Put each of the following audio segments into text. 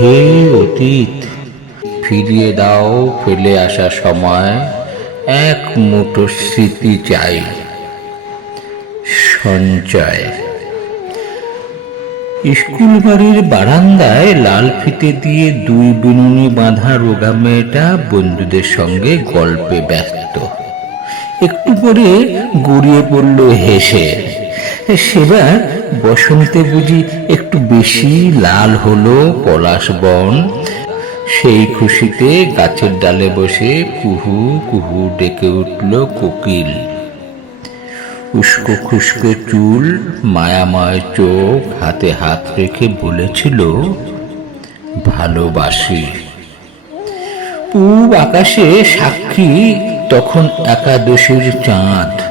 হে অতীত, ফিরিয়ে দাও ফেলে আসা সময়, এক মুঠো স্মৃতি চাই, সঞ্চয়। স্কুল বাড়ির বারান্দায় লাল ফিতে দিয়ে দুই বিনুনি বাঁধা রোগা মেয়েটা বন্ধুদের সঙ্গে গল্পে ব্যস্ত। একটু পরে গড়িয়ে পড়ল হেসে। সেবার বসন্তে বুঝি একটু বেশি লাল হলো পলাশ বন। সেই খুশিতে গাছের ডালে বসে কুহু কুহু ডেকে উঠল কোকিল। উস্কো খুস্কো চুল, মায়াময় চোখ হাতে হাত রেখে বলেছিল, ভালোবাসি। পূব আকাশে সাক্ষী তখন একাদশীর চাঁদ।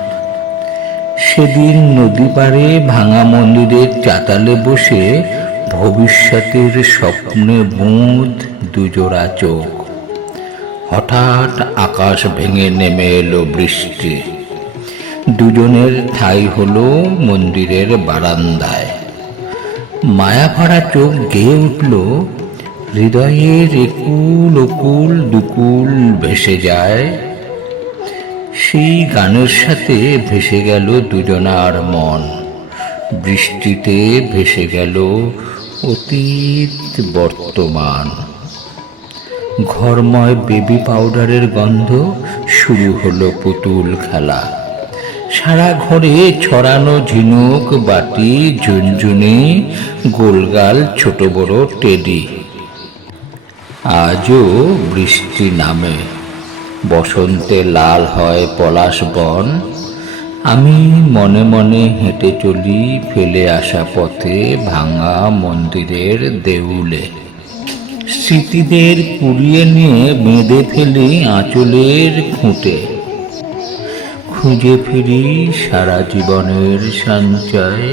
সেদিন নদী পাড়ে ভাঙা মন্দিরের চাতালে বসে ভবিষ্যতের স্বপ্নে বুঁদ দুজোড়া চোখ। হঠাৎ আকাশ ভেঙে নেমে এলো বৃষ্টি। দুজনের ঠাই হলো মন্দিরের বারান্দায়। মায়া ভরা চোখ গেয়ে উঠল, হৃদয়ের একুল ওকুল দুকুল ভেসে যায় সেই গানের সাথে ভেসে গেল দুজনার মন। বৃষ্টিতে ভেসে গেল অতীত বর্তমান। ঘরময় বেবি পাউডারের গন্ধ শুরু হলো পুতুল খেলা। সারা ঘরে ছড়ানো ঝিনুক বাটি ঝুনঝুনি, গোলগাল, ছোট বড় টেডি। আজও বৃষ্টি নামে। বসন্তে লাল হয় পলাশ বন। আমি মনে মনে হেঁটে চলি ফেলে আসা পথে ভাঙা মন্দিরের দেউলে। স্মৃতিদের কুড়িয়ে নিয়ে বেঁধে ফেলি আঁচলের খুঁটে। খুঁজে ফিরি সারা জীবনের সঞ্চয়।